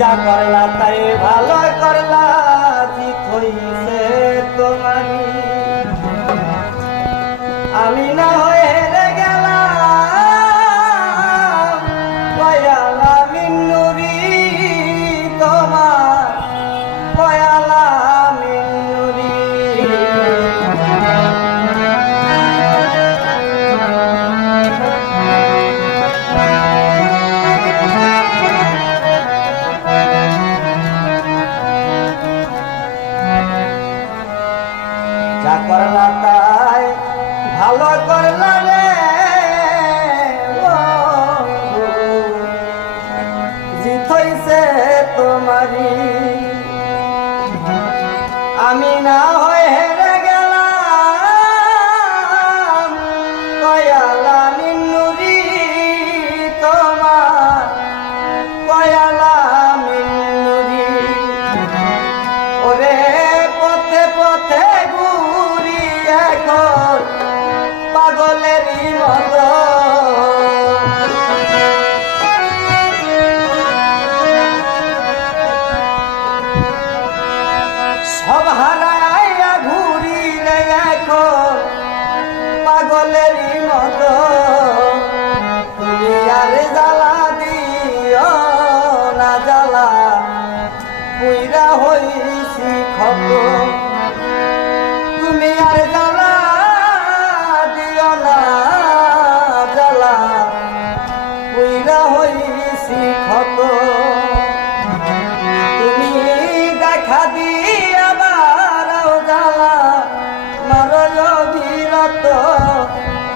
যা করলা তাই ভালো করলা, জিত হইছে তোমারি। আমি না হয়ে হেরে গেলাম, কয়ালা মিন্নুরি তোমার, কয়ালা মিন্নুরি। যা করলা তাই ভালো করলা রে, জিত হইছে তোমারি। আমি না হয়ে হেরে গেলাম, কয়ালা মিন্নুরি তোমার, কয়ালা